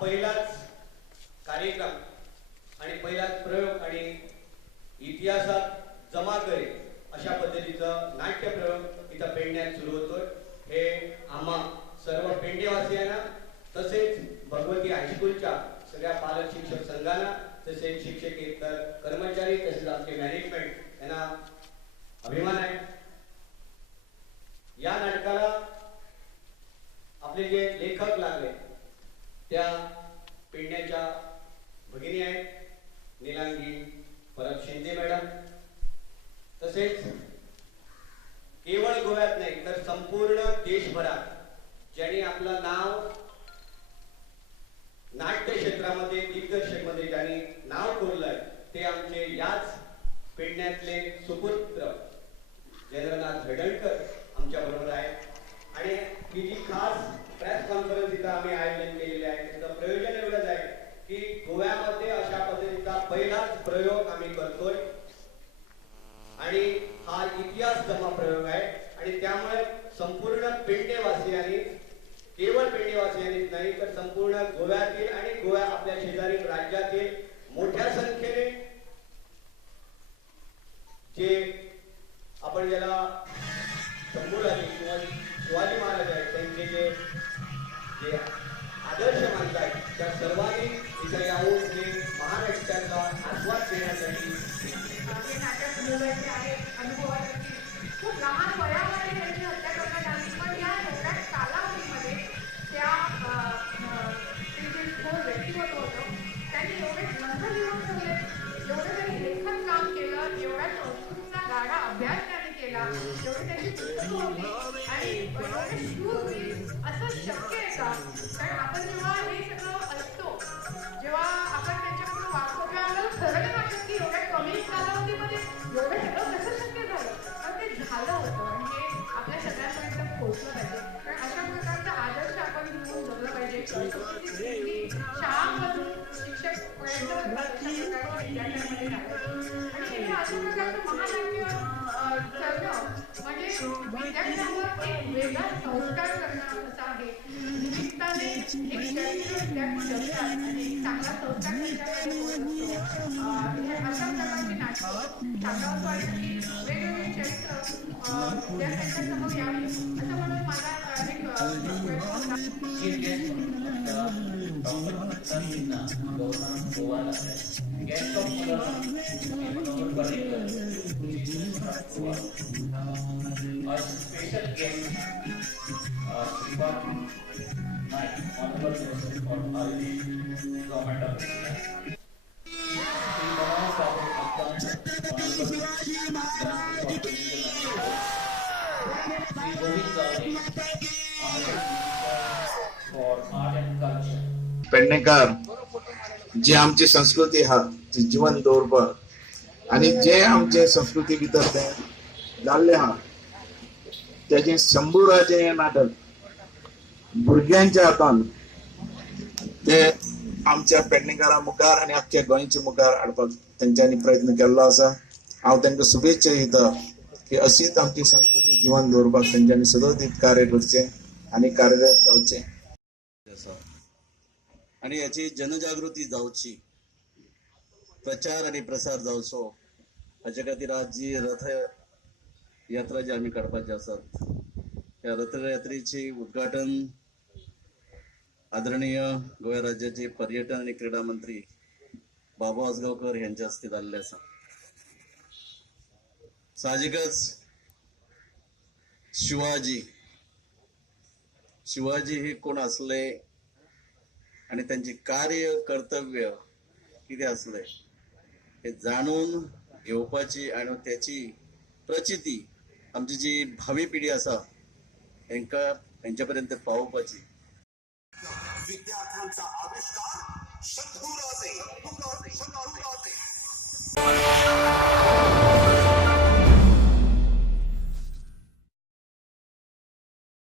पहिलाच कार्यक्रम आणि पहिलाच प्रयोग आणि इतिहासात जमा करेल अशा पद्धतीचं नाट्य प्रयोग इथं पेडण्यात सुरू होतोय। हे आम्हा सर्व पेडणेवासियांना तसेच भगवती हायस्कूलच्या सगळ्या पालक शिक्षक संघांना तसेच शिक्षकेतर कर्मचारी तसेच आमचे मॅनेजमेंट यांना अभिमान आहे। या नाटकाला आपले जे लेखक लागले त्या पेडण्याच्या भगिनी आहेत नीलांगी परब शिंदे मॅडम, तसेच केवळ गोव्यात नाही तर संपूर्ण देशभरात ज्यांनी आपलं नाव नाट्य क्षेत्रामध्ये दिग्दर्शक मध्ये ज्यांनी नाव कोरलंय ते आमचे याच पेडण्यातले सुपुत्र जयेंद्रनाथ हडळकर आमच्या बरोबर आहेत। आणि ही जी खास प्रेस कॉन्फरन्स इथं आम्ही आयोजन केलेले आहे त्याचं प्रयोजन एवढंच आहे की गोव्यामध्ये अशा पद्धतीचा पहिलाच प्रयोग आम्ही करतोय आणि हा इतिहास जमा प्रयोग आहे आणि त्यामुळे संपूर्ण पेडणेवासियांनी केवळ पेडणेवासियांनीच नाही तर संपूर्ण गोव्यातील आणि गोवा आपल्या शेजारी राज्यातील मोठ्या संख्येने जे आपण ज्याला शंभूराजे किंवा शिवाजी महाराज आहेत त्यांचे जे आदर्श मानतात त्या सर्वांनी इथे येऊन ते महाराष्ट्राचा आस्वाद घेण्यासाठी खूप लहान वयामध्ये त्यांची हत्या करण्यात आली, पण या एवढ्या कालावधीमध्ये त्या व्यक्तिमत्व होतं त्यांनी एवढे ग्रंथ लिहून ठेवले, एवढं त्यांनी लेखन काम केलं, एवढ्या संस्कृतीचा गाढा अभ्यास त्यांनी केला, एवढी त्यांची पुस्तकं होती आणि एवढे शूरवीर असं शक्य आहे का? कारण आपण जेव्हा हे सगळं ऐकतो, जेव्हा आपण त्यांच्याकडून वाचतो तेव्हा आपल्याला खरं नाही वाटत की एवढ्या कमी कालावधीमध्ये एवढं सगळं कसं शक्य झालं, पण ते झालं होतं आणि हे आपल्या सगळ्यांपर्यंत पोहोचलं पाहिजे। कारण अशा प्रकारचा आदर्श आपण घेऊन जगलं पाहिजे। शाळांमधून शिक्षक पर्यंत अशा प्रकारच्या विद्यार्थ्यांमध्ये घालायचं आणि हे अशा प्रकारचं महानाट्य करणं म्हणजे विद्यार्थ्यांवर एक वेगळा संस्कार करणं असं आहे। निमित्ताने एक चरित्र विद्यार्थी जगतात आणि एक चांगला संस्कार त्यांच्याकडे होत असतो। अशा प्रकारची नाटकं सांगावं वाटतं की वेगवेगळे चरित्र विद्यार्थ्यांच्या समोर यावी असं म्हणून माझा एक पेडणेकर जी आमची संस्कृती हा ती जीवन दवरपाक आणि जे आमचे संस्कृती भितर ते जाल्ले हा त्याचे शंभूराजे हे नाटक भुरग्यांच्या हातान ते आमच्या पेडणेकारा मुखार आणि अख्ख्या गोंयच्या मुखार हाडपाक तेंच्यांनी प्रयत्न केल्लो आसा। हांव तांकां शुभेच्छा दिता की अशीच आमची संस्कृती जीवन दवरपाक तेंच्यांनी सदोदीत कार्य करचे आणि कार्यरत जावचे आणि याची जनजागृती जावची, प्रचार आणि प्रसार जावचो हाचे खातीर आज जी रथ यात्रा जी आमी काडपाची आसात त्या रथयात्रेची उद्घाटन आदरणीय गोंय राज्याचे पर्यटन आणि क्रीडा मंत्री बाबू आजगावकर यांच्या हस्ते जाल्ले आसा। साहजिकच शिवाजी हे कोण असले आणि त्यांचे कार्य कर्तव्य किती असले हे जाणून घेवपाची आणि त्याची प्रचिती आमची जी भावी पिढी असा यांच्यापर्यंत पावपाची। विद्यार्थ्यांचा आविष्कार शंभूराजे